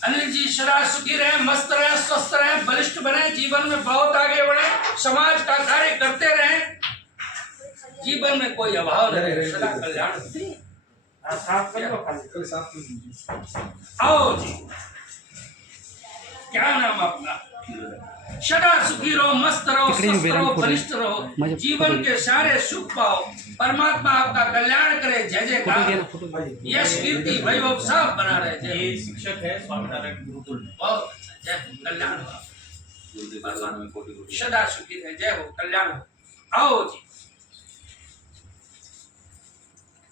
अनिल जी सदा सुखी रहे, मस्त रहे, स्वस्थ रहे, बलिष्ठ बने, जीवन में बहुत आगे बढ़े, समाज का कार्य करते रहे, जीवन में कोई अभाव न रहे, सदा कल्याण। आओ जी, क्या नाम अपना? सदा सुखी रहो, मस्त रहो, स्वस्थ रहो, बलिष्ठ रहो, जीवन के सारे सुख पाओ, परमात्मा आपका कल्याण करे। जय जयकार, यश कीर्ति वैभव सब बना रहे। जय शिक्षक है स्वामीनारायण गुरुकुल में। बहुत अच्छा, जय हो, कल्याण हो, सदा सुखी रहे, जय हो, कल्याण हो। आओ जी,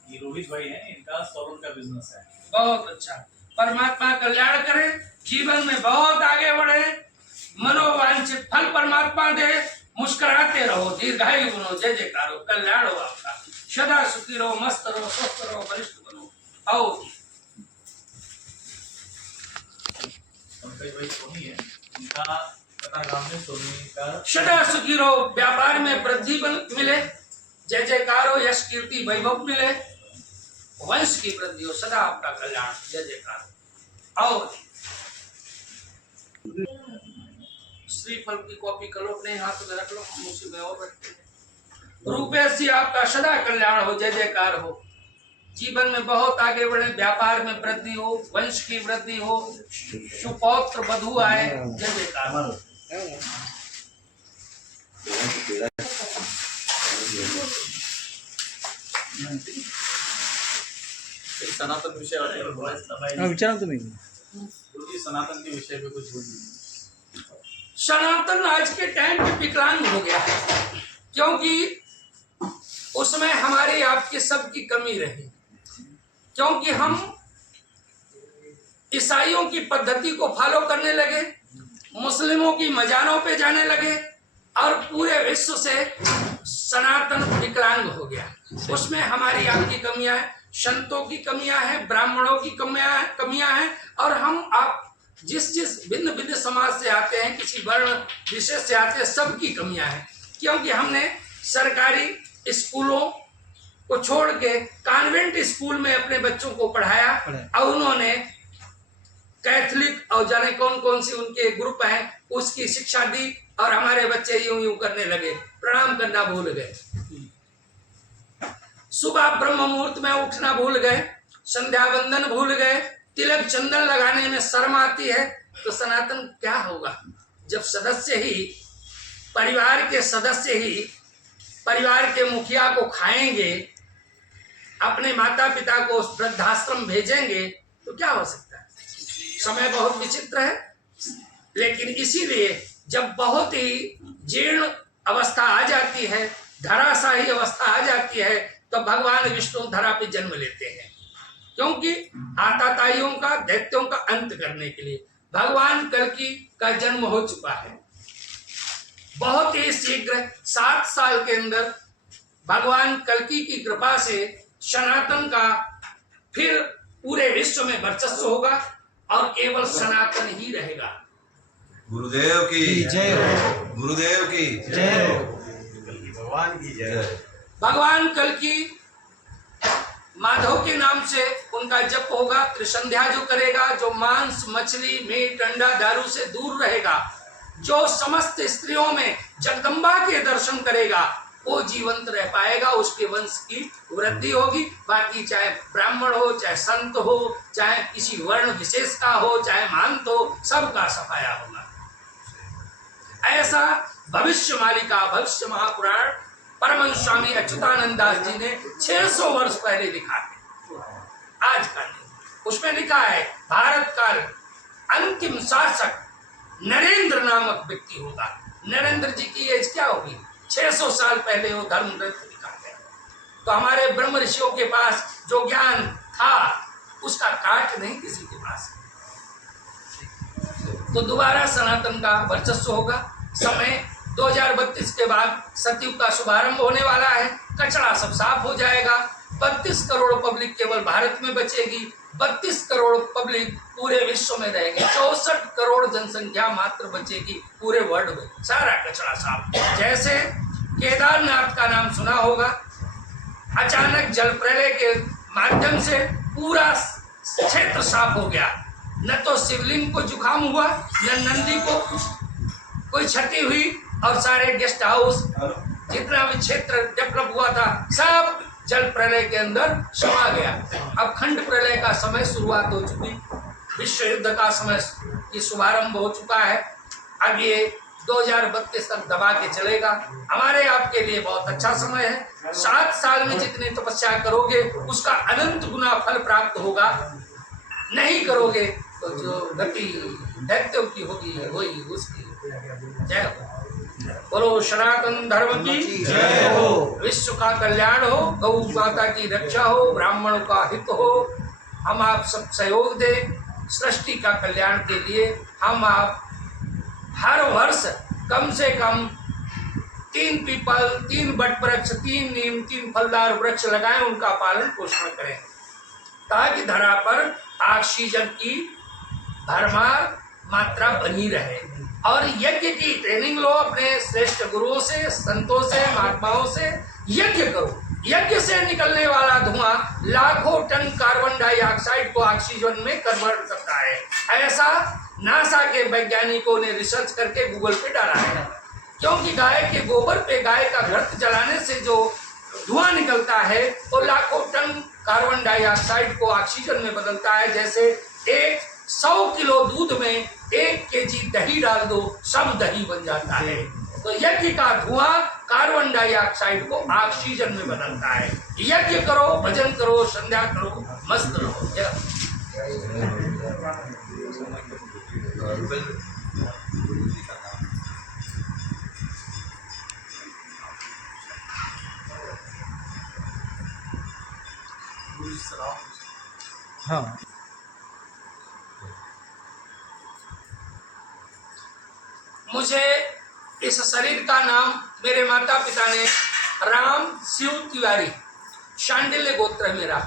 ये रोहित भाई हैं, इनका सलून का बिजनेस है। बहुत अच्छा, परमात्मा कल्याण करे, जीवन में बहुत आगे बढ़े, मनोवांछित फल परमात्मा दे, मुस्कुराते रहो, दीर्घायु बनो, जय जयकार हो, कल्याण हो आपका, सदा सुखी रहो, मस्त रहो, स्वस्थ रहो, बलिष्ठ बनो। आओ पंकज भाई सोनी है, इनका पता गांव में सोनी का। सदा सुखी रहो, व्यापार में वृद्धि मिले, जय जयकार हो, यश कीर्ति वैभव मिले, वंश की वृद्धि हो, सदा आपका कल्याण, जय जयकार। आओ श्रीफल की कॉपी करो, अपने हाथ में रख लो, हम उसी में और रखते हैं। रुपये से आपका सदा कल्याण हो, जय जयकार हो, जीवन में बहुत आगे बढ़े, व्यापार में वृद्धि हो, वंश की वृद्धि हो, सुपौत्र वधु आए, जय जयकार। सनातन विषय विचारा तुम्ही गुरुजी, सनातन के विषय पे कुछ बोलिए। सनातन आज के टाइम पे विकलांग हो गया है, क्योंकि उसमें हमारी आपकी सबकी कमी रही, क्योंकि हम ईसाइयों की पद्धति को फॉलो करने लगे, मुस्लिमों की मजारों पे जाने लगे, और पूरे विश्व से सनातन विकलांग हो गया। उसमें हमारी आपकी कमियां हैं, संतों की कमियां हैं, ब्राह्मणों की कमियां हैं, और हम आप जिस भिन्न भिन्न समाज से आते हैं, किसी वर्ण विशेष से आते हैं, सबकी कमियां हैं, क्योंकि हमने सरकारी स्कूलों को छोड़ के कॉन्वेंट स्कूल में अपने बच्चों को पढ़ाया, और उन्होंने कैथलिक और जाने कौन कौन सी उनके ग्रुप हैं उसकी शिक्षा दी, और हमारे बच्चे यूं यूं करने लगे, प्रणाम करना भूल गए, सुबह ब्रह्म मुहूर्त में उठना भूल गए, संध्या वंदन भूल गए, तिलक चंदन लगाने में शर्म आती है। तो सनातन क्या होगा जब सदस्य ही परिवार के मुखिया को खाएंगे, अपने माता पिता को वृद्धाश्रम भेजेंगे, तो क्या हो सकता है? समय बहुत विचित्र है, लेकिन इसीलिए जब बहुत ही जीर्ण अवस्था आ जाती है, धराशायी अवस्था आ जाती है, तो भगवान विष्णु धरा पे जन्म लेते हैं, क्योंकि आताताइयों का, दैत्यों का अंत करने के लिए। भगवान कल्कि का जन्म हो चुका है, बहुत ही शीघ्र 7 साल के अंदर भगवान कल्कि की कृपा से सनातन का फिर पूरे विश्व में वर्चस्व होगा, और केवल सनातन ही रहेगा। गुरुदेव की जय हो, गुरुदेव की जय हो, भगवान की जय। भगवान कल्कि माधव के नाम से उनका जप होगा, त्रिसंध्या जो करेगा, जो मांस मछली मीट अंडा दारू से दूर रहेगा, जो समस्त स्त्रियों में जगदम्बा के दर्शन करेगा, वो जीवंत रह पाएगा, उसके वंश की वृद्धि होगी। बाकी चाहे ब्राह्मण हो, चाहे संत हो, चाहे किसी वर्ण विशेष का हो, चाहे महंत हो, सबका सफाया होगा। ऐसा भविष्य मालिका, भविष्य महापुराण परमहंस स्वामी अच्युतानंद दास जी ने 600 वर्ष पहले लिखा है। आज का नहीं, उसमें लिखा है भारत का अंतिम शासक नरेंद्र नामक व्यक्ति होगा। नरेंद्र जी की एज क्या होगी? 600 साल पहले वो धर्म ग्रंथ लिखा गया। तो हमारे ब्रह्म ऋषियों के पास जो ज्ञान था, उसका काट नहीं किसी के पास। तो दोबारा सनातन का वर्चस्व होगा। समय 2032 के बाद सतयुग का शुभारंभ होने वाला है, कचरा सब साफ हो जाएगा, 32 करोड़ पब्लिक केवल भारत में बचेगी, 32 करोड़ पब्लिक पूरे विश्व में रहेगी, 64 करोड़ जनसंख्या मात्र बचेगी पूरे वर्ल्ड में, सारा कचरा साफ। जैसे केदारनाथ का नाम सुना होगा, अचानक जल प्रलय के माध्यम से पूरा क्षेत्र साफ हो गया, न तो शिवलिंग को जुकाम हुआ, न नंदी को कोई क्षति हुई, और सारे गेस्ट हाउस जितना भी क्षेत्र डेवलप हुआ था सब जल प्रलय के अंदर समा गया। अब खंड प्रलय का समय शुरुआत हो चुकी, विश्व युद्ध का समय की शुभारंभ हो चुका है। अब ये 2032 तक दबा के चलेगा। हमारे आपके लिए बहुत अच्छा समय है। 7 साल में जितनी तपस्या करोगे उसका अनंत गुना फल प्राप्त होगा। नहीं करोगे तो जो गति दैत्यों की होगी वही उसकी। जय हो। बोलो सनातन धर्म की जय हो। विश्व का कल्याण हो, गौ माता की रक्षा हो, ब्राह्मणों का हित हो। हम आप सब सहयोग दें सृष्टि का कल्याण के लिए। हम आप हर वर्ष कम से कम 3 पीपल, 3 बट वृक्ष, 3 नीम, 3 फलदार वृक्ष लगाएं, उनका पालन पोषण करें ताकि धरा पर ऑक्सीजन की भरमार मात्रा बनी रहे। और यज्ञ की ट्रेनिंग लो अपने श्रेष्ठ गुरुओं से, संतों से, महात्माओं से। यज्ञ करो। यज्ञ से निकलने वाला धुआं लाखों टन कार्बन डाइऑक्साइड को ऑक्सीजन में कन्वर्ट करता है। ऐसा नासा के वैज्ञानिकों ने रिसर्च करके गूगल पे डाला है। क्योंकि गाय के गोबर पे गाय का घृत जलाने से जो धुआं निकलता है वो लाखों टन कार्बन डाइऑक्साइड को ऑक्सीजन में बदलता है। जैसे 100 किलो दूध में 1 केजी दही डाल दो, सब दही बन जाता है। तो यज्ञ का धुआं कार्बन डाइऑक्साइड को ऑक्सीजन में बदलता है। यज्ञ करो, भजन करो, संध्या करो, मस्त रहो। हाँ। मुझे इस शरीर का नाम मेरे माता पिता ने राम शिव तिवारी, शांडिल्य गोत्र है मेरा,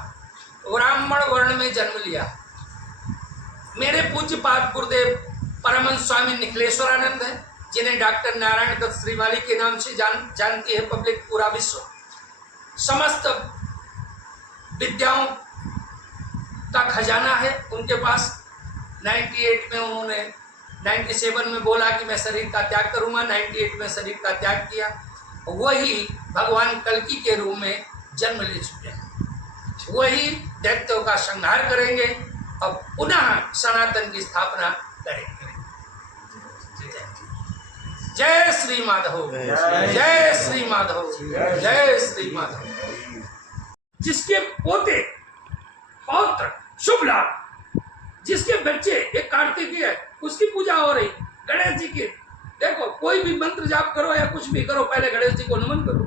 ब्राह्मण वर्ण में जन्म लिया। मेरे पूज्य पाद गुरुदेव परमहंस स्वामी निखिलेश्वरानंद है, जिन्हें डॉक्टर नारायण दत्त श्रीवाली के नाम से जानती है पब्लिक, पूरा विश्व। समस्त विद्याओं का खजाना है उनके पास। 98 में उन्होंने 97 में बोला कि मैं शरीर का त्याग करूंगा, 98 में शरीर का त्याग किया। वही भगवान कल्कि के रूप में जन्म ले चुके हैं। वही दैत्यों का संहार करेंगे और पुनः सनातन की स्थापना करेंगे। जय श्री माधव, जय श्री माधव, जय श्री माधव। जिसके पोते पौत्र शुभ लाभ, जिसके बच्चे एक कार्तिकीय है उसकी पूजा हो रही, गणेश जी की। देखो कोई भी मंत्र जाप करो या कुछ भी करो, पहले गणेश जी को नमन करो।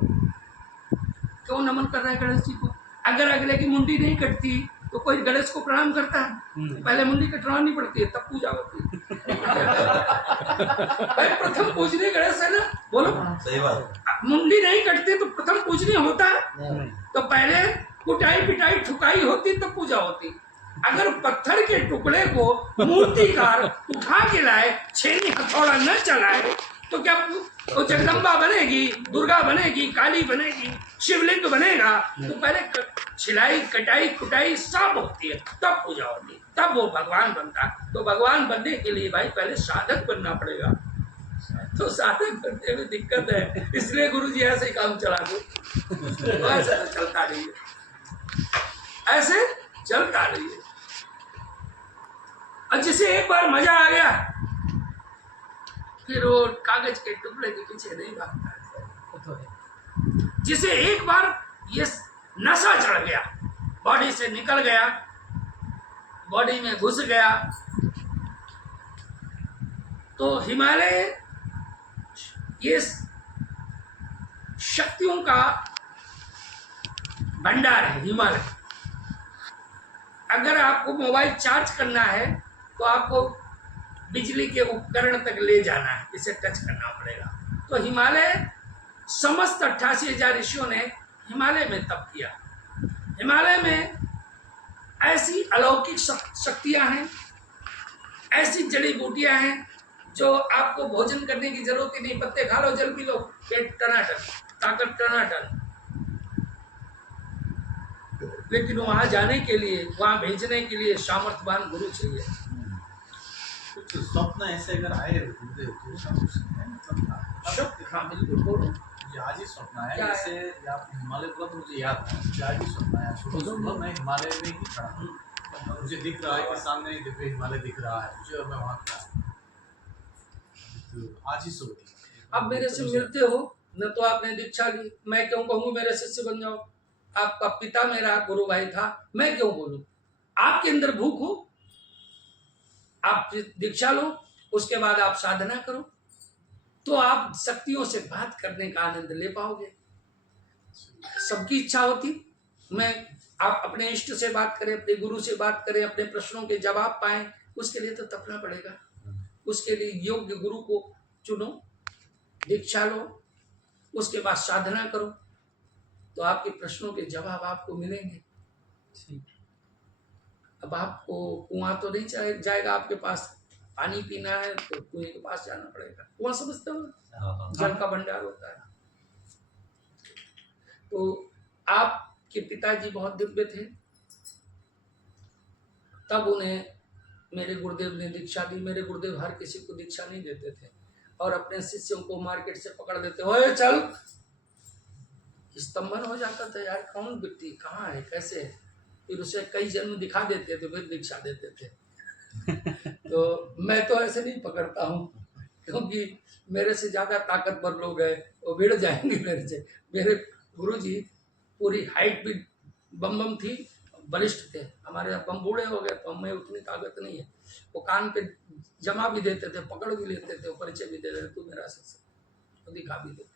क्यों नमन कर रहा है गणेश जी को? अगर अगले की मुंडी नहीं कटती तो कोई गणेश को प्रणाम करता है? पहले मुंडी कटवानी पड़ती है तब पूजा होती है। भाई प्रथम पूजनीय गणेश है ना, बोलो सही बात। मुंडी नहीं कटती तो प्रथम पूजनीय होता है। तो पहले कुटाई पिटाई ठुकाई होती तब पूजा होती। अगर पत्थर के टुकड़े को मूर्तिकार उठा के लाए, छेनी हथौड़ा न चलाए तो क्या तो जगदम्बा बनेगी, दुर्गा बनेगी, काली बनेगी, शिवलिंग बनेगा? तो पहले छिलाई कटाई कुटाई सब होती है तब पूजा होती है, तब वो भगवान बनता है। तो भगवान बनने के लिए भाई पहले साधक बनना पड़ेगा। तो साधक बनने में दिक्कत है, इसलिए गुरुजी ऐसे ही काम चला दो। ऐसे तो चलता नहीं है, ऐसे चलता नहीं है। और जिसे एक बार मजा आ गया फिर वो कागज के टुकड़े के पीछे नहीं भागता है। जिसे एक बार ये नशा चढ़ गया, बॉडी से निकल गया, बॉडी में घुस गया, तो हिमालय ये शक्तियों का भंडार है। हिमालय, अगर आपको मोबाइल चार्ज करना है तो आपको बिजली के उपकरण तक ले जाना है, इसे टच करना पड़ेगा। तो हिमालय, समस्त 88,000 ऋषियों ने हिमालय में तप किया। हिमालय में ऐसी अलौकिक शक्तियां हैं, ऐसी जड़ी बूटियां हैं जो आपको भोजन करने की जरूरत ही नहीं। पत्ते खा लो, जल पी लो, पेट टनाटन, ताकत टनाटन। लेकिन वहां जाने के लिए, वहां भेजने के लिए सामर्थ्यवान गुरु चाहिए। तो स्वप्न ऐसे अगर आए गुरुदेव तो सब कुछ है, मतलब हाँ बिल्कुल बोलो। ये आज ही स्वप्न आया, क्या है? जैसे आप हिमालय बोला तो मुझे याद है कि आज ही स्वप्न आया। सुबह मैं हिमालय में ही खड़ा हूँ, मुझे दिख रहा है कि सामने दिव्य हिमालय दिख रहा है मुझे, और मैं वहाँ खड़ा हूँ। तो आज ही सुबह अब मेरे से मिलते हो न, तो आपने दीक्षा ली, मैं क्यों कहूँ मेरे शिष्य बन जाओ? आपका पिता मेरा गुरु भाई था, मैं क्यों बोलूं? आपके अंदर भूख हो, आप दीक्षा लो, उसके बाद आप साधना करो, तो आप शक्तियों से बात करने का आनंद ले पाओगे। सबकी इच्छा होती मैं आप अपने इष्ट से बात करें, अपने गुरु से बात करें, अपने प्रश्नों के जवाब पाएं, उसके लिए तो तपना पड़ेगा। उसके लिए योग्य गुरु को चुनो, दीक्षा लो, उसके बाद साधना करो, तो आपके प्रश्नों के जवाब आपको मिलेंगे। अब आपको कुआं तो नहीं जाएगा आपके पास, पानी पीना है तो कुएं के पास जाना पड़ेगा। कुआं समझते हो, जल का भंडार होता है। तो आपके पिताजी बहुत दिव्य थे, तब उन्हें मेरे गुरुदेव ने दीक्षा दी। मेरे गुरुदेव हर किसी को दीक्षा नहीं देते थे, और अपने शिष्यों को मार्केट से पकड़ देते, ओए चल, स्तंभन हो जाता था यार, कौन व्यक्ति कहाँ है कैसे है, फिर उसे कई जन्म दिखा देते थे, फिर दीक्षा देते थे। तो मैं तो ऐसे नहीं पकड़ता हूँ, क्योंकि मेरे से ज्यादा ताकतवर लोग हैं, वो भिड़ जाएंगे मेरे से। मेरे गुरुजी पूरी हाइट भी बम बम थी, बलिष्ठ थे। हमारे बम बूढ़े हो गए तो हमें उतनी ताकत नहीं है। वो कान पे जमा भी देते थे, पकड़ भी लेते थे, परिचय भी दे देते, तू मेरा शिष्य, तो दिखा भी देते थे।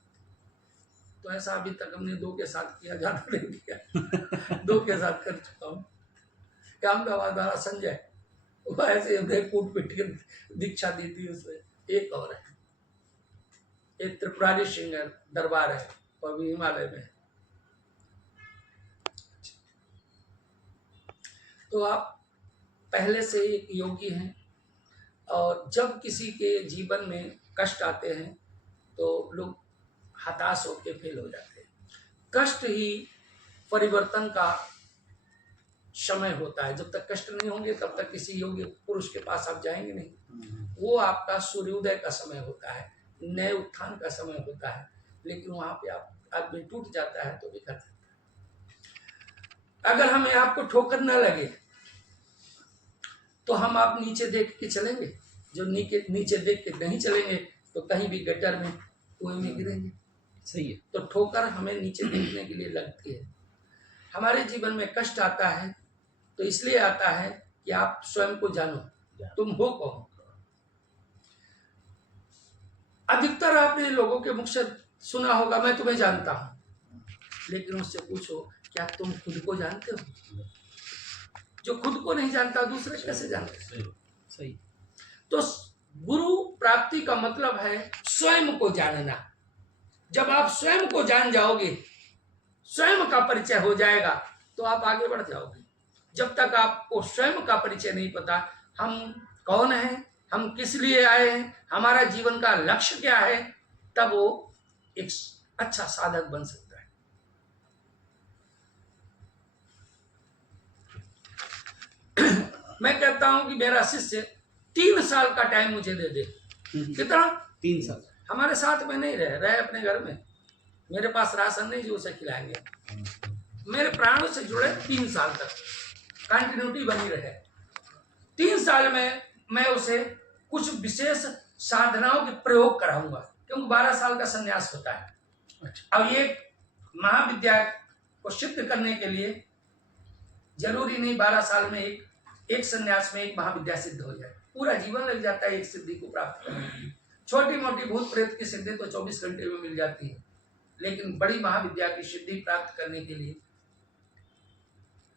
तो ऐसा अभी तक हमने 2 के साथ किया, ज्यादा नहीं किया। 2 के साथ कर चुका हूँ। अहमदाबाद वाला संजय, वो ऐसे कूट पीट के दीक्षा दी थी उसने। एक और है, एक त्रिपुरारी सिंगर दरबार है, वो अभी हिमालय में है। तो आप पहले से एक योगी हैं, और जब किसी के जीवन में कष्ट आते हैं तो लोग हताश होकर फेल हो जाते हैं। कष्ट ही परिवर्तन का समय होता है। जब तक कष्ट नहीं होंगे तब तक किसी योग्य पुरुष के पास आप जाएंगे नहीं। वो आपका सूर्योदय का समय होता है, नए उत्थान का समय होता है, लेकिन वहां पे आप आदमी टूट जाता है तो बिखर जाता है। अगर हमें आपको ठोकर न लगे तो हम आप नीचे देख के चलेंगे, जो नीचे देख के नहीं चलेंगे तो कहीं भी गटर में कुएं में गिरेंगे। सही है। तो ठोकर हमें नीचे देखने के लिए लगती है। हमारे जीवन में कष्ट आता है तो इसलिए आता है कि आप स्वयं को जानो, तुम हो कौन। अधिकतर आपने लोगों के मुख से सुना होगा, मैं तुम्हें जानता हूं, लेकिन उससे पूछो क्या तुम खुद को जानते हो? जो खुद को नहीं जानता दूसरे कैसे जानते? सही। तो गुरु प्राप्ति का मतलब है स्वयं को जानना। जब आप स्वयं को जान जाओगे, स्वयं का परिचय हो जाएगा, तो आप आगे बढ़ जाओगे। जब तक आपको स्वयं का परिचय नहीं पता, हम कौन हैं, हम किस लिए आए हैं, हमारा जीवन का लक्ष्य क्या है, तब वो एक अच्छा साधक बन सकता है। मैं कहता हूं कि मेरा शिष्य 3 साल का टाइम मुझे दे दे। कितना? 3 साल। हमारे साथ में नहीं रहे अपने घर में, मेरे पास राशन नहीं जो उसे खिलाएंगे। मेरे प्राणों से जुड़े 3 साल तक कंटिन्यूटी बनी रहे। 3 साल में मैं उसे कुछ विशेष साधनाओं के प्रयोग कराऊंगा, क्योंकि 12 साल का संन्यास होता है। अब ये महाविद्या को सिद्ध करने के लिए जरूरी नहीं 12 साल में एक संन्यास में एक महाविद्या सिद्ध हो जाए, पूरा जीवन लग जाता है एक सिद्धि को प्राप्त करने में। छोटी मोटी भूत प्रेत की सिद्धि तो 24 घंटे में मिल जाती है, लेकिन बड़ी महाविद्या की सिद्धि प्राप्त करने के लिए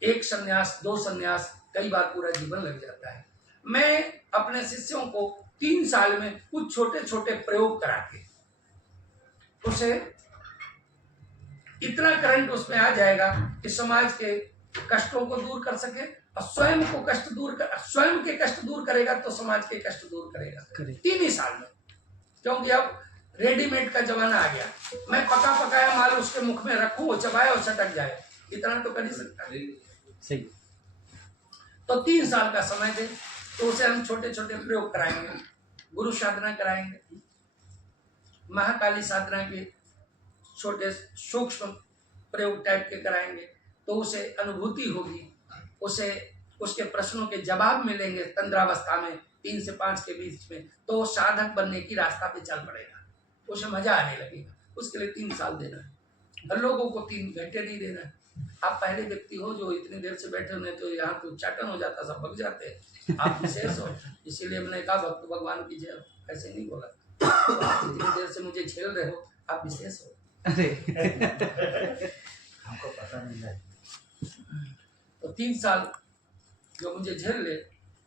एक संन्यास, 2 संन्यास, कई बार पूरा जीवन लग जाता है। मैं अपने शिष्यों को 3 साल में कुछ छोटे छोटे प्रयोग करा के उसे इतना करंट उसमें आ जाएगा कि समाज के कष्टों को दूर कर सके, और स्वयं को कष्ट दूर कर, स्वयं के कष्ट दूर करेगा तो समाज के कष्ट दूर करेगा। 3 ही साल में, क्योंकि अब रेडीमेड का जमाना आ गया। मैं पका पकाया माल उसके मुख में रखूं, वो चबाए और सटक जाए, इतना तो कर ही सकता है। सही। तो 3 साल का समय दे, तो उसे हम छोटे छोटे प्रयोग कराएंगे, गुरु साधना कराएंगे, महाकाली साधना के छोटे सूक्ष्म प्रयोग टाइप के कराएंगे, तो उसे अनुभूति होगी, उसे उसके प्रश्नों के जवाब मिलेंगे तंद्रावस्था में 3 से 5 के बीच में, तो वो साधक बनने की रास्ता पे चल पड़ेगा, उसे मजा आने लगेगा। उसके लिए 3 साल देना है, और लोगों को 3 घंटे नहीं देना है। आप पहले व्यक्ति हो जो इतनी देर से बैठे हुए, तो यहाँ तो चाटन हो जाता, सब भग जाते हैं, आप विशेष हो, इसीलिए मैंने कहा भक्त भगवान की जय। ऐसे नहीं बोला, इतनी देर से मुझे झेल रहे हो, आप विशेष हो। हमको पता नहीं है। तो 3 साल जो मुझे झेल ले,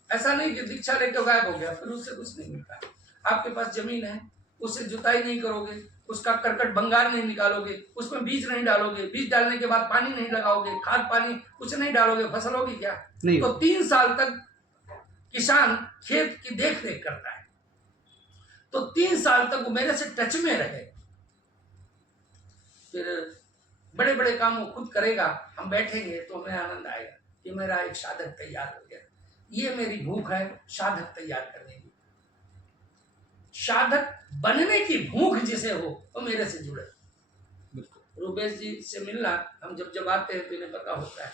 ऐसा नहीं कि दीक्षा लेके गायब हो गया, फिर उससे कुछ नहीं मिलता। आपके पास जमीन है, उससे जुताई नहीं करोगे, उसका करकट भंगार नहीं निकालोगे, उसमें बीज नहीं डालोगे, बीज डालने के बाद पानी नहीं लगाओगे, खाद पानी कुछ नहीं डालोगे, फसल होगी क्या? नहीं। तो 3 साल तक किसान खेत की देख रेख करता है, तो 3 साल तक वो मेरे से टच में रहे, फिर बड़े बड़े काम वो खुद करेगा, हम बैठेंगे तो हमें आनंद आएगा कि मेरा एक साधक तैयार हो गया। ये मेरी भूख है साधक तैयार करने की। साधक बनने की भूख जिसे हो वो मेरे से जुड़े। रूपेश जी से मिलना, हम जब आते हैं तो इन्हें पता होता है,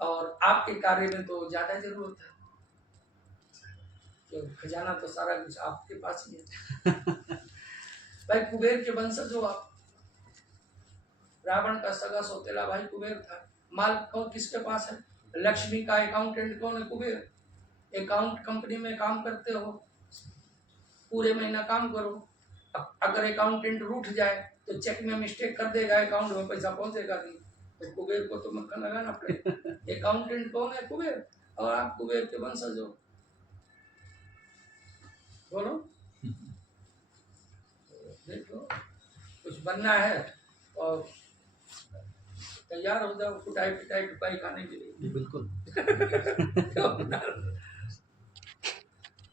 और आपके कार्य में तो ज्यादा जरूरत है, तो खजाना तो सारा कुछ आपके पास ही है। भाई कुबेर के वंशज हो आप, रावण का सगा सौतेला भाई कुबेर था। माल कौन किसके पास है? लक्ष्मी का अकाउंटेंट कौन है? कुबेर। अकाउंट कंपनी में काम करते हो, पूरे महीना काम करो, अगर अकाउंटेंट रूठ जाए तो चेक में मिस्टेक कर देगा, अकाउंट में पैसा पहुंचेगा नहीं, तो कुबेर को तो मक्खन लगाना पड़ेगा। अकाउंटेंट कौन है? कुबेर। और आप कुबेर के वंशज हो, बोलो। देखो कुछ बनना है और तैयार हो जाओ, कुटाई पिटाई टुकाई खाने के लिए। बिल्कुल।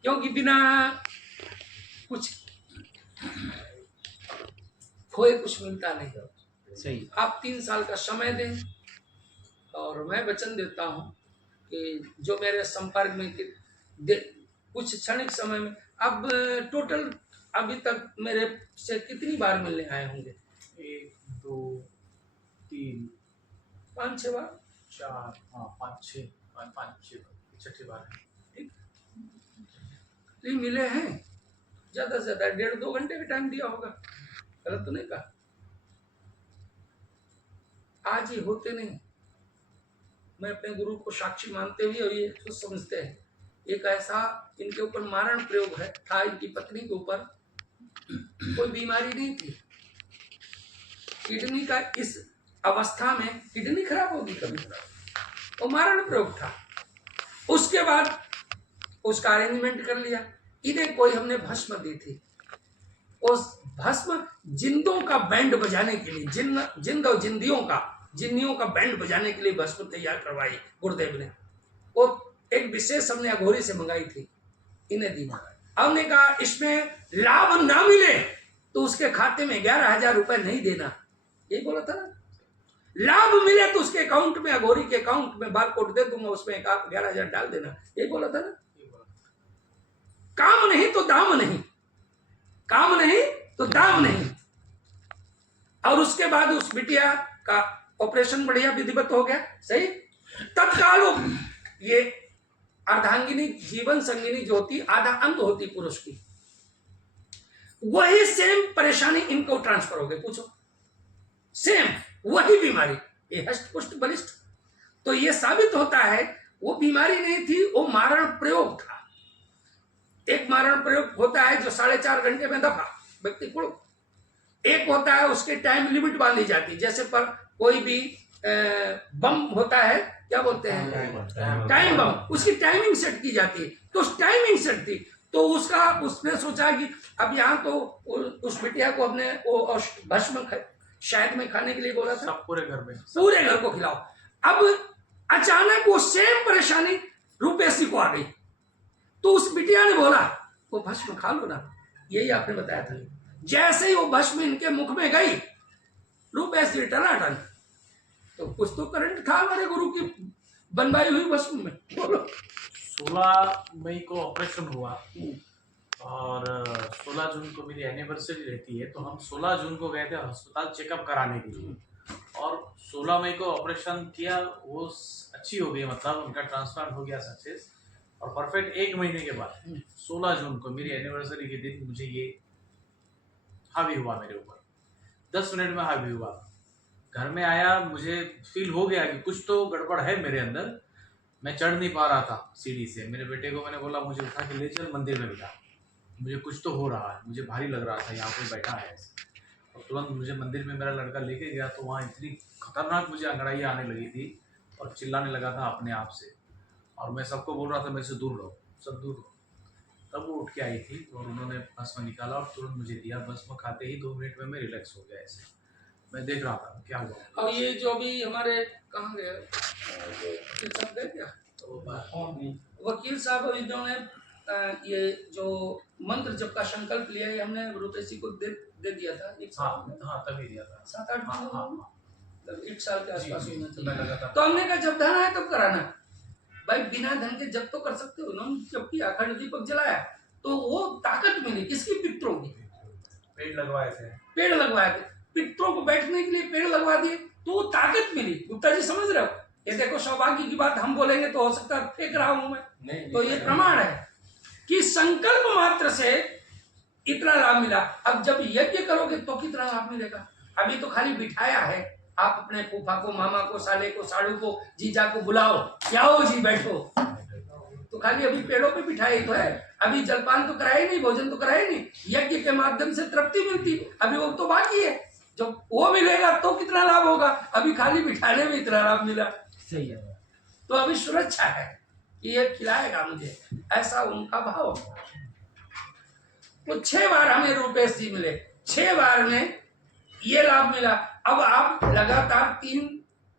क्योंकि बिना कुछ खोए कुछ मिलता नहीं। सही। आप 3 साल का समय दें, और मैं वचन देता हूं कि जो मेरे संपर्क में कुछ क्षणिक समय में, अब टोटल अभी तक मेरे से कितनी बार मिलने आए होंगे? 1 2 3 5-6 बार, 4 5 6 5 6 छठी बार है। नहीं मिले हैं, ज्यादा से ज्यादा 1.5-2 घंटे का टाइम दिया होगा, गलत तो नहीं कहा? आज ही होते नहीं, मैं अपने गुरु को साक्षी मानते हुए और ये खुद समझते हैं, एक ऐसा इनके ऊपर मारण प्रयोग है था, इनकी पत्नी के ऊपर कोई बीमारी नहीं थी, किडनी का इस अवस्था में किडनी खराब होगी कभी खराब, वो मारण प्रयोग था। उसके बाद उसका अरेंजमेंट कर लिया। इन्हें कोई हमने भस्म दी थी, उस भस्म जिंदों का बैंड बजाने के लिए, जिंद और जिन्नियों का बैंड बजाने के लिए भस्म तैयार करवाई गुरुदेव ने। वो एक विशेष हमने अघोरी से मंगाई थी, इन्हें दी। हमने कहा इसमें लाभ ना मिले तो उसके खाते में 11,000 रुपए नहीं देना, यही बोला था ना। लाभ मिले तो उसके अकाउंट में, अघोरी के अकाउंट में बारकोड दे दूंगा, उसमें 11,000 डाल देना, यही बोला था ना। काम नहीं तो दाम नहीं, काम नहीं तो दाम नहीं। और उसके बाद उस बिटिया का ऑपरेशन बढ़िया विधिवत हो गया, सही। तत्काल ये अर्धांगिनी जीवन संगिनी जो होती, आधा अंग होती पुरुष की, वही सेम परेशानी इनको ट्रांसफर हो गई। पूछो, सेम वही बीमारी, ये हष्ट पुष्ट बलिष्ठ। तो ये साबित होता है वो बीमारी नहीं थी, वो मारण प्रयोग था। एक मारण प्रयोग होता है जो 4.5 घंटे में दफा व्यक्ति को, एक होता है उसके टाइम लिमिट बांधी जाती, जैसे पर कोई भी बम होता है, क्या बोलते हैं, टाइम बम, उसकी टाइमिंग सेट की जाती है। तो उस टाइमिंग सेट थी, तो उसने सोचा कि अब यहाँ तो उस बिटिया को अपने वो भस्म शायद में खाने के लिए बोला था, पूरे घर में, पूरे घर को खिलाओ। अब अचानक वो सेम परेशानी रूपेश जी को आ गई, तो उस बिटिया ने बोला वो भस्म खा लो ना, यही आपने बताया था। जैसे ही वो भस्म इनके मुख में गई, रूपेश जी टनाटन, तो कुछ तो करंट था हमारे गुरु की बनवाई हुई भस्म में, बोलो। 16 मई को ऑपरेशन हुआ और 16 जून को मेरी एनिवर्सरी रहती है, तो हम 16 जून को गए थे अस्पताल चेकअप कराने के लिए और 16 मई को ऑपरेशन किया, वो अच्छी हो गई, मतलब उनका ट्रांसप्लांट हो गया सक्सेस। और परफेक्ट 1 महीने के बाद 16 जून को मेरी एनिवर्सरी के दिन मुझे ये हावी हुआ मेरे ऊपर, 10 मिनट में हावी हुआ। घर में आया, मुझे फील हो गया कि कुछ तो गड़बड़ है मेरे अंदर। मैं चढ़ नहीं पा रहा था सीढ़ी से। मेरे बेटे को मैंने बोला मुझे उठा के ले चल मंदिर में बिठा, मुझे कुछ तो हो रहा है, मुझे भारी लग रहा था, यहाँ कोई बैठा है ऐसे। और तुरंत मुझे मंदिर में मेरा लड़का लेके गया, तो वहाँ इतनी खतरनाक मुझे अंगड़ाई आने लगी थी और चिल्लाने लगा था अपने आप से, और मैं सबको बोल रहा था मेरे से दूर रहो, सब दूर रहो। तब वो उठ के आई थी और उन्होंने भस्म निकाला और तुरंत मुझे दिया। भस्म खाते ही 2 मिनट में मैं रिलैक्स हो गया ऐसे। मैं देख रहा था क्या हुआ। और ये जो भी हमारे कहाँ गए वकील साहब गए क्या, तो वकील साहब इन्होंने ये जो मंत्र जप का संकल्प लिया है, हमने रुपेशी को दे दिया था एक साल, हाँ तभी दिया था 7-8 मतलब 1 साल के आसपास होना मैं चाहिए। लगा था। तो हमने कहा जब धन आए तब कराना भाई, बिना धन के जब तो कर सकते हो। उन्होंने जब किया, अखंड दीपक जलाया, तो वो ताकत मिली किसकी, पितरों की। पेड़ लगवाए थे, पेड़ लगवाए थे, पितरों को बैठने के लिए पेड़ लगवा दिए, तो वो ताकत मिली। गुप्ता जी समझ रहे हो, ये देखो सौभाग्य की बात हम बोलेंगे तो हो सकता है फेंक रहा हूं मैं, तो ये प्रमाण है कि संकल्प मात्र से इतना लाभ मिला। अब जब यज्ञ करोगे तो कितना लाभ मिलेगा। अभी तो खाली बिठाया है, आप अपने फूफा को, मामा को, साले को, साड़ू को, जीजा को बुलाओ, क्या हो जी बैठो, तो खाली अभी पेड़ों पे बिठाई तो है। अभी जलपान तो कराए नहीं, भोजन तो कराए नहीं, यज्ञ के माध्यम से तृप्ति मिलती, अभी वो तो बाकी है। जब वो मिलेगा तो कितना लाभ होगा, अभी खाली बिठाने में इतना लाभ मिला। सही है। तो अभी सुरक्षा है कि ये खिलाएगा मुझे, ऐसा उनका भाव। तो 6 बार हमें रुपेश जी मिले, 6 बार में ये लाभ मिला। अब आप लगातार 3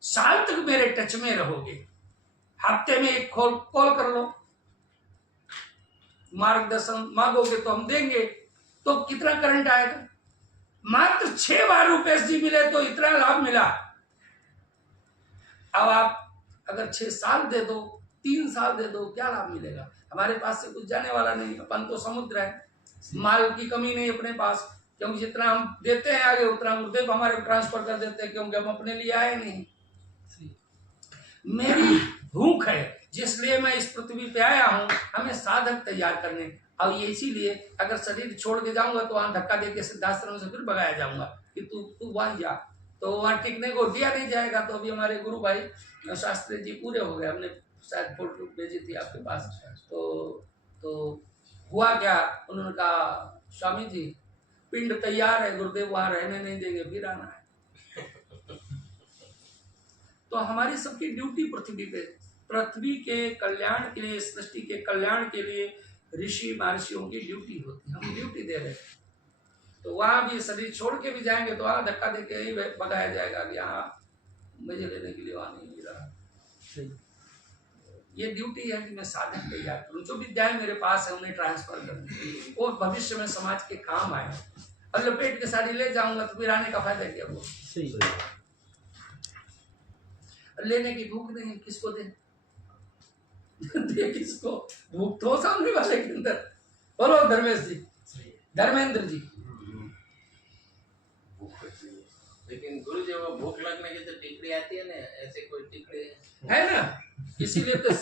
साल तक मेरे टच में रहोगे, हफ्ते में एक कॉल कर लो, मार्गदर्शन मांगोगे तो हम देंगे। तो कितना करंट आएगा, मात्र 6 बार रुपेश जी मिले तो इतना लाभ मिला। अब आप अगर 6 साल दे दो, 3 साल दे दो, क्या लाभ मिलेगा। हमारे पास से कुछ जाने वाला नहीं, अपन तो समुद्र है, माल की कमी नहीं अपने पास, क्योंकि जितना हम देते हैं आगे उतना गुरुदेव हमारे ट्रांसफर कर देते हैं, क्योंकि हम अपने लिए आए नहीं। मेरी भूख है जिसलिए मैं इस पृथ्वी पे आया हूँ, हमें साधक तैयार करने। और ये इसीलिए अगर शरीर छोड़ के जाऊंगा तो वहां धक्का देके सिद्धाश्रम से फिर भगाया जाऊंगा कि तू वहां जा, तो वहां टिकने को दिया नहीं जाएगा। तो अभी हमारे गुरु भाई शास्त्री जी पूरे हो गए, हमने शायद फोटो भेजी थी आपके पास, तो हुआ क्या, उन्होंने कहा स्वामी जी पिंड तैयार है, गुरुदेव वहां रहने नहीं देंगे, फिर आना है। तो हमारी सबकी ड्यूटी पृथ्वी के कल्याण के लिए, सृष्टि के कल्याण के लिए ऋषि महर्षियों की ड्यूटी होती है, हम ड्यूटी दे रहे हैं। तो वहां भी शरीर छोड़ के भी जाएंगे तो वहां धक्का देके ही भगाया जाएगा कि हाँ मुझे लेने के लिए वहां नहीं मिल रहा। ये ड्यूटी है कि मैं साधन तैयार करूं, जो विद्याएं मेरे पास है उन्हें ट्रांसफर करूं, वो भविष्य में समाज के काम आए। और लपेट के साड़ी ले जाऊंगा तो फिर आने का फायदा क्या। वो सही लेने की भूख नहीं, किसको दे दे किसको, भूख तो सामने वाले के अंदर। बोलो धर्मेश जी, धर्मेंद्र जी। लेकिन गुरु जी वो भूख लगने की तो टिकड़ी आती है ना, ऐसे कोई टिकड़ी है ना, इसीलिए तो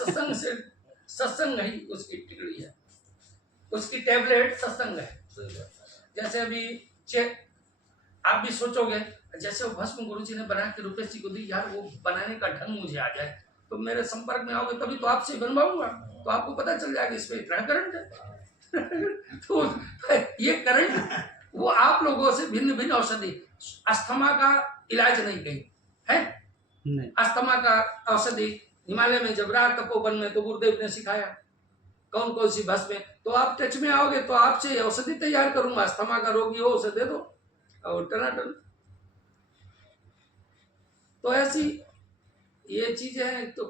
सत्संग ही उसकी टिकड़ी है, उसकी टैबलेट सत्संग है। जैसे अभी आप भी सोचोगे, जैसे वो भस्म गुरु जी ने बना के रुपेश जी को दी, यार वो बनाने का ढंग मुझे आ जाए, तो मेरे संपर्क में आओगे तभी तो आपसे बनवाऊंगा, तो आपको पता चल जाएगा इसमें इतना करंट है। तो ये करंट वो आप लोगों से भिन्न भिन्न औषधि, अस्थमा का इलाज नहीं कहीं है, नहीं। अस्थमा का औषधि हिमालय में जब रहा तपोवन में तो गुरुदेव ने सिखाया कौन कौन सी भस्म। तो आप टच में आओगे तो आपसे औषधि तैयार करूंगा, अस्थमा का रोगी हो उसे दे दो और टनाटन। तो ऐसी ये चीजें हैं, तो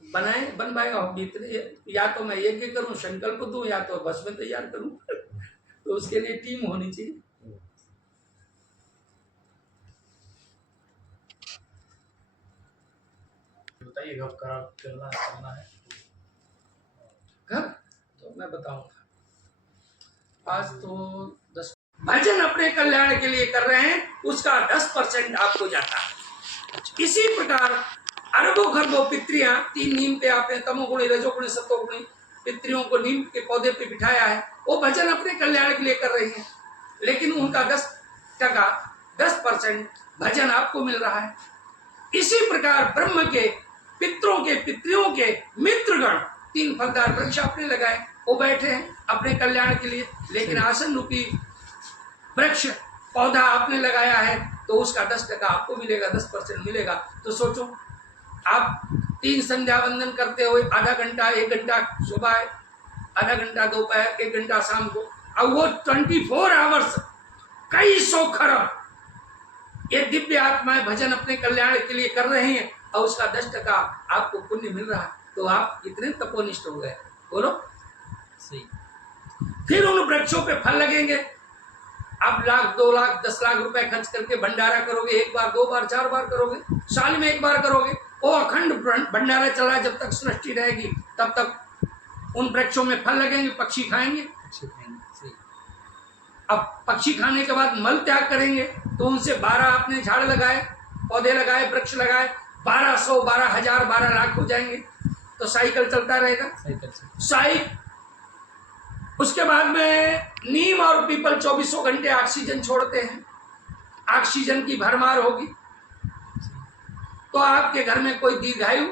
बन पाएगा भीतर, या तो मैं यज्ञ करूं, संकल्प दूं, या तो भस्म तैयार करूं। तो उसके लिए टीम होनी चाहिए। बताइए कब करना है। कब? तो मैं बताऊंगा। आज तो 10 भजन अपने कल्याण के लिए कर रहे हैं, उसका 10% आपको जाता है। इसी प्रकार अरबों खरबों पितरियां 3 नीम पे आपने तमोगुणी रजोगुणी सतोगुणी पितरियों को नीम के पौधे पे बिठाया है, वो भजन अपने कल्याण के लिए कर रही हैं, लेकिन उनका 10% भजन आपको मिल रहा है। इसी प्रकार ब्रह्म के पितरों के पितरियों के मित्रगण 3 फलदार वृक्ष आपने लगाए, वो बैठे हैं अपने कल्याण के लिए, लेकिन आसन रूपी वृक्ष पौधा आपने लगाया है तो उसका 10% आपको मिलेगा, 10% मिलेगा। तो सोचो, आप 3 संध्या वंदन करते हुए आधा घंटा 1 घंटा सुबह, आधा घंटा दोपहर, 1 घंटा शाम को, अब वो 24 आवर्स कई 100 खरब ये दिव्य आत्माएं भजन अपने कल्याण के लिए कर रहे हैं और उसका 10% आपको पुण्य मिल रहा है, तो आप कितने तपोनिष्ठ हो गए, बोलो सही। फिर उन वृक्षों पे फल लगेंगे। आप 1 लाख 2 लाख 10 लाख रुपए खर्च करके भंडारा करोगे, 1 बार 2 बार 4 बार करोगे, साल में 1 बार करोगे, वो अखंड भंडारा चल रहा है, जब तक सृष्टि रहेगी तब तक उन वृक्षों में फल लगेंगे, पक्षी खाएंगे। सही। अब पक्षी खाने के बाद मल त्याग करेंगे, तो उनसे 12 आपने झाड़ लगाए, पौधे लगाए, वृक्ष लगाए, 1200 12,000 12 लाख हो जाएंगे, तो साइकिल चलता रहेगा। साइकिल उसके बाद में नीम और पीपल 24 घंटे ऑक्सीजन छोड़ते हैं, ऑक्सीजन की भरमार होगी तो आपके घर में कोई दीर्घायु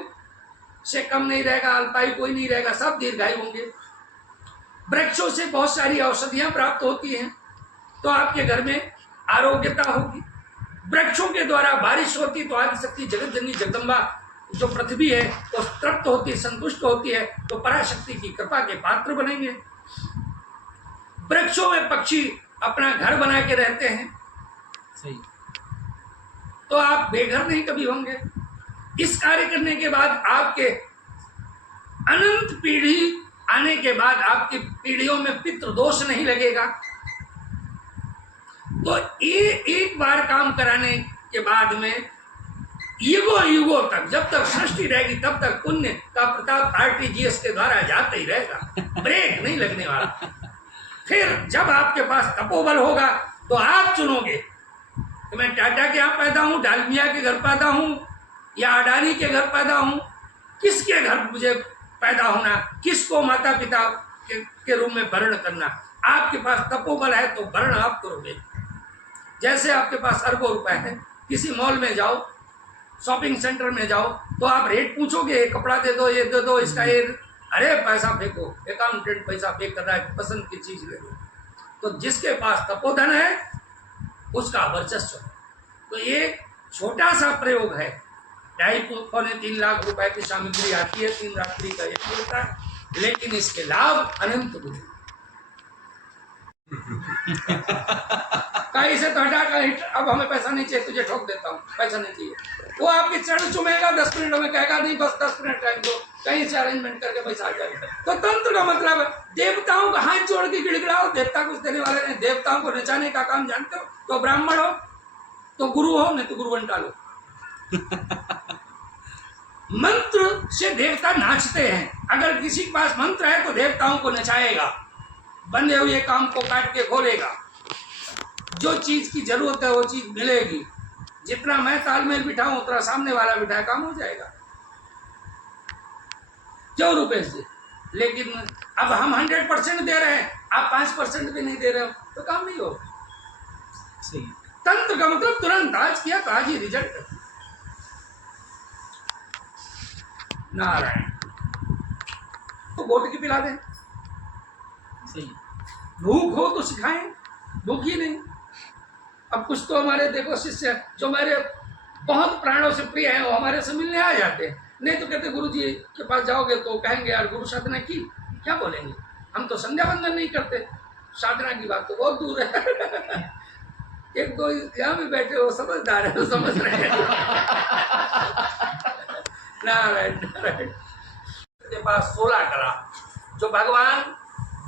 से कम नहीं रहेगा, अल्पायु कोई नहीं रहेगा, सब दीर्घायु होंगे। वृक्षों से बहुत सारी औषधियां प्राप्त होती हैं तो आपके घर में आरोग्यता होगी। वृक्षों के द्वारा बारिश होती तो आदिशक्ति जगत जननी जगदम्बा जो पृथ्वी है वो तृप्त होती, संतुष्ट होती है, तो पराशक्ति की कृपा के पात्र बनेंगे। वृक्षों में पक्षी अपना घर बना के रहते हैं, सही। तो आप बेघर नहीं कभी होंगे। इस कार्य करने के बाद आपके अनंत पीढ़ी आने के बाद आपकी पीढ़ियों में पितृ दोष नहीं लगेगा। तो ये एक बार काम कराने के बाद में युगों युगों तक, जब तक सृष्टि रहेगी तब तक पुण्य का प्रताप RTGS के द्वारा जाता ही रहेगा, ब्रेक नहीं लगने वाला। फिर जब आपके पास तपोबल होगा तो आप चुनोगे कि मैं टाटा के यहाँ पैदा हूँ, डालमिया के घर पैदा हूँ या अडानी के घर पैदा हूँ, किसके घर मुझे पैदा होना, किसको माता पिता के रूप में वर्ण करना। आपके पास तपोबल है तो वर्ण आप करोगे। जैसे आपके पास अरबों रुपए है, किसी मॉल में जाओ, शॉपिंग सेंटर में जाओ, तो आप रेट पूछोगे, कपड़ा दे दो, ये दे दो, इसका ये, अरे पैसा फेंको, अकाउंटेंट पैसा पे कर रहा है, पसंद की चीज ले लो। तो जिसके पास तपोधन है उसका वर्चस्व है। तो ये छोटा सा प्रयोग है, 2.5-3 लाख रुपए की सामग्री आती है, 3 रात्रि का एक होता है, लेकिन इसके लाभ अनंत गुण। कहीं से तो हटा कर, अब हमें पैसा नहीं चाहिए, तुझे ठोक देता हूँ, पैसा नहीं चाहिए, वो आपके चरण चुमेगा, 10 मिनट में कहेगा नहीं बस 10 मिनट टाइम दो, कहीं से अरेंजमेंट करके पैसा आ जाएगा। तो तंत्र का मतलब देवताओं का हाथ जोड़ के गिड़गिड़ाओ, देवता कुछ देने वाले नहीं। देवताओं को नचाने का काम जानते हो तो ब्राह्मण हो, तो गुरु हो, नहीं तो गुरु बंटा लो। मंत्र से देवता नाचते हैं। अगर किसी के पास मंत्र है तो देवताओं को नचाएगा, बंधे हुए काम को काट के खोलेगा, जो चीज की जरूरत है वो चीज मिलेगी। जितना मैं तालमेल बिठाऊं उतना सामने वाला बिठाए, काम हो जाएगा 4 रुपए से। लेकिन अब हम 100% दे रहे हैं, आप 5% भी नहीं दे रहे हो तो काम नहीं होगा। सही। तंत्र का मतलब तुरंत आज किया तो आज ही रिजल्ट। नारायण तो बोट की पिला दें, सही। भूख हो तो सिखाएं, भूख ही नहीं। अब कुछ तो हमारे देखो शिष्य जो मेरे बहुत प्राणों से प्रिय हैं वो हमारे से मिलने आ जाते हैं, नहीं तो कहते गुरु जी के पास जाओगे तो कहेंगे यार गुरु साधना की, क्या बोलेंगे, हम तो संध्या वंदन नहीं करते, साधना की बात तो बहुत दूर है। एक दो यहाँ भी बैठे हो समझदार है, समझ रहे हैं। नारायण नारायण के पास 16 कला, जो भगवान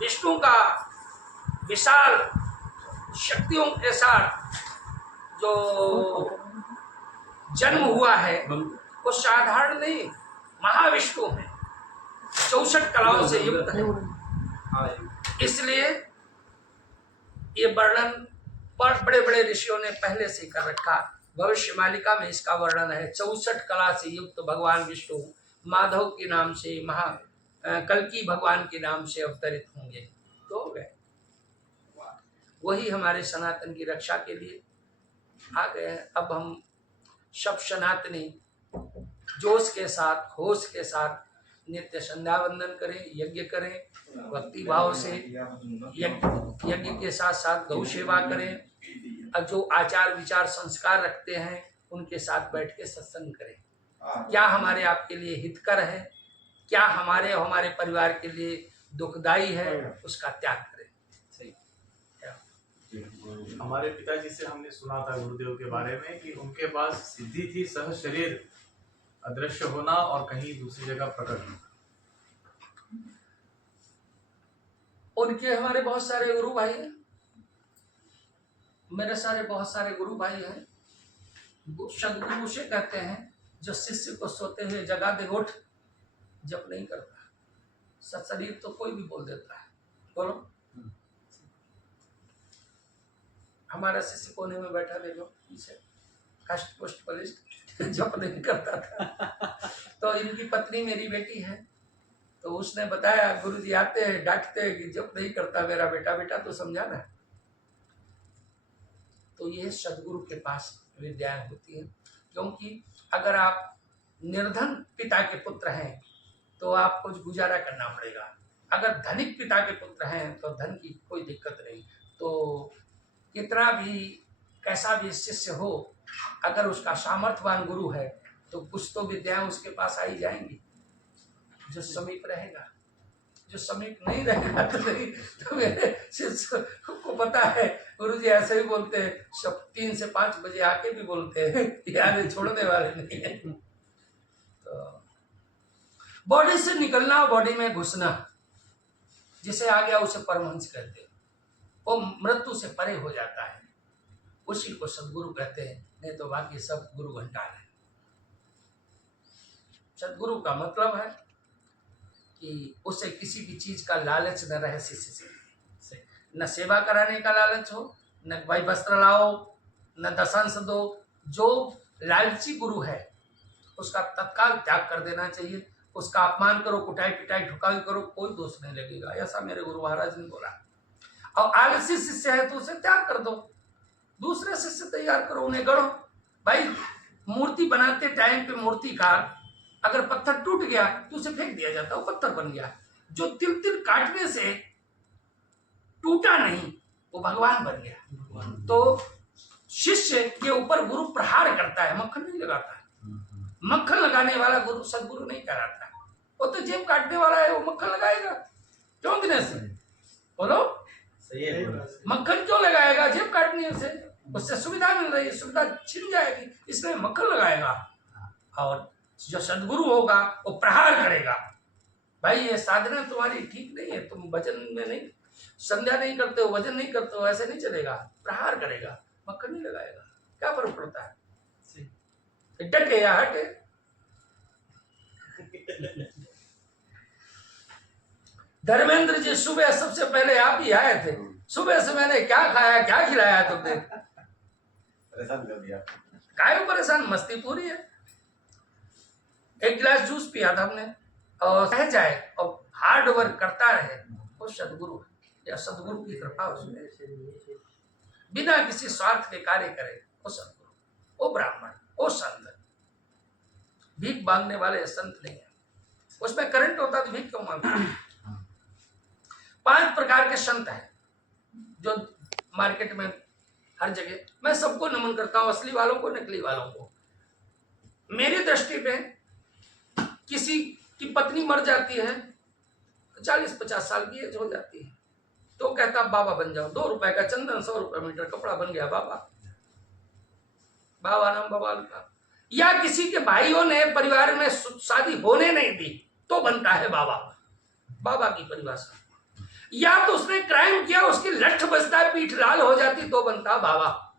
विष्णु का विशाल शक्तियों के साथ जो जन्म हुआ है वो साधारण नहीं, महाविष्णु है। 64 कलाओं से युक्त है। इसलिए ये वर्णन बड़े बड़े ऋषियों ने पहले से कर रखा। भविष्य मालिका में इसका वर्णन है। 64 कला से युक्त भगवान विष्णु माधव के नाम से कल्की भगवान के नाम से अवतरित होंगे। तो हो गए, वही हमारे सनातन की रक्षा के लिए आ गए हैं। अब हम सब सनातनी जोश के साथ, होश के साथ नित्य संध्या वंदन करें, यज्ञ करें, भक्ति भाव से यज्ञ के साथ साथ गौ सेवा करें, और जो आचार विचार संस्कार रखते हैं उनके साथ बैठ के सत्संग करें। क्या हमारे आपके लिए हितकर है, क्या हमारे और हमारे परिवार के लिए दुखदाई है, उसका त्याग करें। सही। हमारे पिताजी से हमने सुना था गुरुदेव के बारे में कि उनके पास सिद्धि थी सह शरीर अदृश्य होना और कहीं दूसरी जगह प्रकट होना। उनके हमारे बहुत सारे गुरु भाई हैं, मेरे सारे बहुत सारे गुरु भाई हैं। सदगुरु से कहते हैं जो शिष्य को सोते हुए जगा दे उठ, जप नहीं करता। सत्शरीर तो कोई भी बोल देता है, बोलो। हमारा शिष्य कोने में बैठा देखो पीछे, कष्ट पुष्ट बलिष्ठ, जप नहीं करता था। तो इनकी पत्नी मेरी बेटी है, तो उसने बताया गुरुजी आते हैं डांटते हैं कि जप नहीं करता मेरा बेटा, बेटा तो समझाना है। तो ये सदगुरु के पास विद्याएं होती हैं। क्योंकि अगर आप निर्धन पिता के पुत्र हैं तो आपको गुजारा करना पड़ेगा, अगर धनिक पिता के पुत्र हैं तो धन की कोई दिक्कत नहीं। तो कितना भी कैसा भी शिष्य हो, अगर उसका सामर्थ्यवान गुरु है तो कुछ तो विद्याएं उसके पास आई जाएंगी। जो समीप रहेगा, जो समीप नहीं रहेगा तो नहीं। तो मेरे शिष्य को पता है गुरुजी ऐसे ही बोलते हैं, सब 3 से 5 बजे आके भी बोलते हैं, यार छोड़ने वाले नहीं है। तो बॉडी से निकलना, बॉडी में घुसना, जिसे आ गया उसे परमहंस कहते हैं। वो मृत्यु से परे हो जाता है, उसी को सदगुरु कहते हैं। नहीं तो बाकी सब गुरु घंटाल है। सदगुरु का मतलब है कि उसे किसी भी चीज का लालच न रहे शिष्य से, न सेवा कराने का लालच हो, न भाई वस्त्र लाओ, न दशांश दो। जो लालची गुरु है उसका तत्काल त्याग कर देना चाहिए। उसका अपमान करो, कुटाई पिटाई ठुकाई करो, कोई दोष नहीं लगेगा। ऐसा मेरे गुरु महाराज ने बोला। और आलसी शिष्य है तो उसे त्याग कर दो, दूसरे शिष्य तैयार करो, उन्हें गढ़ो। भाई मूर्ति बनाते टाइम पे मूर्तिकार अगर पत्थर टूट गया तो उसे फेंक दिया जाता, वो पत्थर बन गया। जो तिल तिल काटने से टूटा नहीं वो भगवान बन गया। तो शिष्य के ऊपर गुरु प्रहार करता है, मक्खन नहीं लगाता है। मक्खन लगाने वाला गुरु सदगुरु नहीं कहलाता। वो तो जेब काटने वाला है, वो मक्खन लगाएगा क्यों देने से? बोलो सही है। मक्खन क्यों लगाएगा? जेब काटने से उससे सुविधा मिल रही है, सुविधा छिन जाएगी, इसलिए मक्खन लगाएगा। और जो सदगुरु होगा वो प्रहार करेगा। भाई ये साधना तुम्हारी ठीक नहीं है, तुम भजन में नहीं, संध्या नहीं करते हो, भजन नहीं करते हो, ऐसे नहीं चलेगा। प्रहार करेगा, मक्खन नहीं लगाएगा। क्या फर्क पड़ता है? डटे या हटे। धर्मेंद्र जी सुबह सबसे पहले आप ही आए थे। सुबह से मैंने क्या खाया, क्या खिलाया तुमने? परेशान कर दिया। काहे परेशान? मस्ती पूरी है। एक गिलास जूस पिया था हमने, और रह जाए और हार्ड वर्क करता रहे, वो सदगुरु है, या सदगुरु की कृपा उसमें, बिना किसी स्वार्थ के कार्य करे, वो सदगुरु, वो ब्राह्मण, वो संत। भीख मांगने वाले संत नहीं है। उसमें करंट होता तो भीख क्यों मांगते? 5 प्रकार के संत हैं जो मार्केट में हर जगह। मैं सबको नमन करता हूँ, असली वालों को, नकली वालों को। मेरी दृष्टि में किसी की पत्नी मर जाती है, 40-50 साल की एज हो जाती है, तो कहता बाबा बन जाओ, 2 रुपए का चंदन, 100 रुपए मीटर कपड़ा, बन गया बाबा। बाबा नाम बवाल का। या किसी के भाइयों ने परिवार में शादी होने नहीं दी तो बनता है बाबा, बाबा की परिभाषा। या तो उसने क्राइम किया, उसकी लठ बजता है, पीठ लाल हो जाती तो बनता बाबा।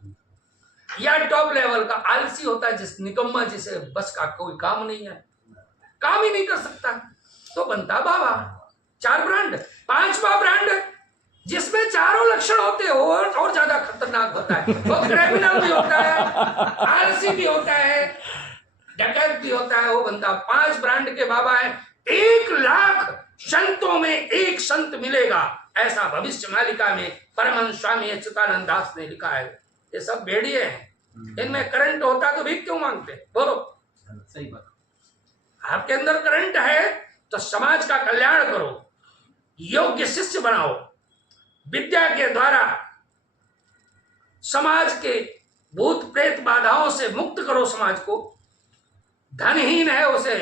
या टॉप लेवल का आलसी होता है, जिस निकम्मा, जिसे बस का कोई काम नहीं है, काम ही नहीं कर सकता, तो बनता बाबा। 4 ब्रांड, 5वां ब्रांड जिसमें चारों लक्षण होते हैं और ज्यादा खतरनाक होता है। वो क्रिमिनल भी होता है, आलसी भी होता है, डकैत भी होता है। वो बनता 5 ब्रांड के बाबा है। 1 लाख संतों में एक संत मिलेगा, ऐसा भविष्य मालिका में परमहंस स्वामी अच्युतानंद दास ने लिखा है। ये सब भेड़िए हैं, इनमें करंट होता तो भी क्यों मांगते? बोलो, सही बात। आपके अंदर करंट है तो समाज का कल्याण करो, योग्य शिष्य बनाओ, विद्या के द्वारा समाज के भूत प्रेत बाधाओं से मुक्त करो समाज को। धनहीन है उसे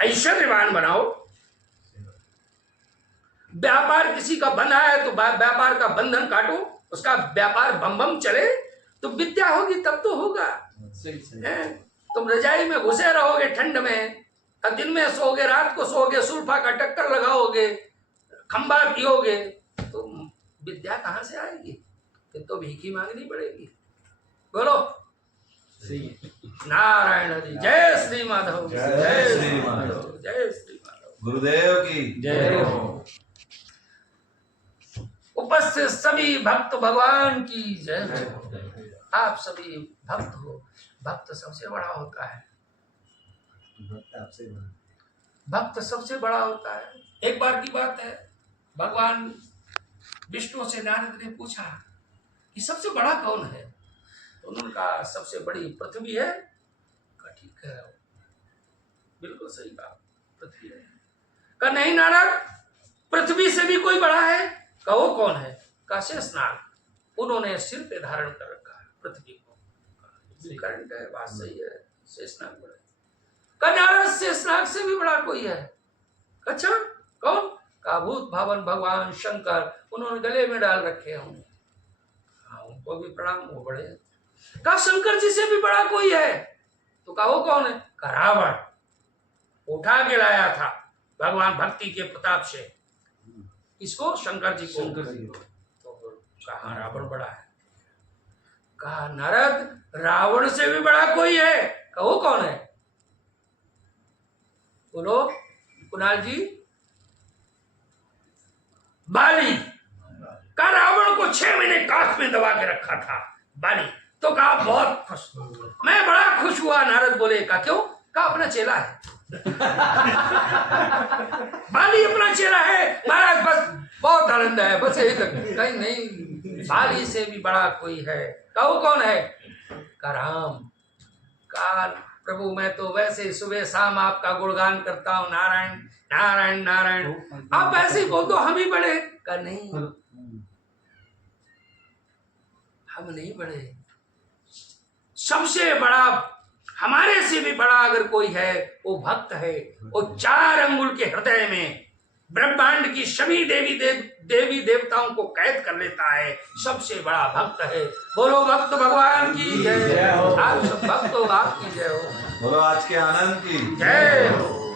ऐश्वर्यवान बनाओ। व्यापार किसी का बंधा है तो व्यापार का बंधन काटो, उसका व्यापार बम बम चले तो विद्या होगी तब तो होगा। सही। तुम रजाई में घुसे रहोगे ठंड में, अब दिन में सोओगे, रात को सोओगे, सुल्फा का टक्कर लगाओगे, खंबा पियोगे, तो विद्या कहां से आएगी? फिर तो भीखी मांगनी पड़ेगी। बोलो, सही है। नारायण हरि। जय श्री माधव, जय श्री माधव। जय श्री माधव। गुरुदेव की जय हो। उपस्थित सभी भक्त भगवान की जय हो। आप सभी भक्त हो। भक्त सबसे बड़ा होता है, भक्त सबसे बड़ा होता है। एक बार की बात है, भगवान विष्णु से नारद ने पूछा कि सबसे बड़ा कौन है? तो उन्होंने कहा सबसे बड़ी पृथ्वी है। कहा ठीक है, बिल्कुल सही कहा, पृथ्वी है। कहा नहीं नारद, पृथ्वी से भी कोई बड़ा है। कहा वो कौन है? कहा शेषनाग। उन्होंने सिर पे धारण कर रखा है पृथ्वी को। करंट है, बात सही है, शेषनाग बड़ा है। कहा नारद, शेषनाग से भी बड़ा कोई है? अच्छा कौन? कहा भूत भावन भगवान शंकर, उन्होंने गले में डाल रखे होंगे। हाँ, उनको भी प्रणाम, वो बड़े हैं। कहा शंकर जी से भी बड़ा कोई है? तो कहा वो कौन है? कहा रावण, उठा के लाया था भगवान भक्ति के प्रताप से। इसको शंकर जी को। तो कहा रावण बड़ा है। कहा नारद, रावण से भी बड़ा कोई है? कहा वो कौन है? बोलो कुणाल जी। बाली। कहा रावण को 6 महीने काख में दबा के रखा था बाली। तो कहा बहुत खुश, मैं बड़ा खुश हुआ। नारद बोले कहा क्यों? कहा अपना चेला है। बाली अपना चेला है महाराज, बस बहुत आनंद है, बस यही तक। कहीं नहीं, बाली से भी बड़ा कोई है। कहा वो कौन है? कहा राम। कहा प्रभु मैं तो वैसे सुबह शाम आपका गुणगान करता हूँ, नारायण नारायण नारायण, आप ऐसे ही बोल दो हम ही बड़े। कहा नहीं, हम नहीं बड़े, सबसे बड़ा, हमारे से भी बड़ा अगर कोई है वो भक्त है। वो 4 अंगुल के हृदय में ब्रह्मांड की सभी देवी देवताओं को कैद कर लेता है, सबसे बड़ा भक्त है। बोलो भक्त भगवान की जय हो। आप सब भक्त हो, आपकी जय हो। बोलो आज के आनंद की जय हो।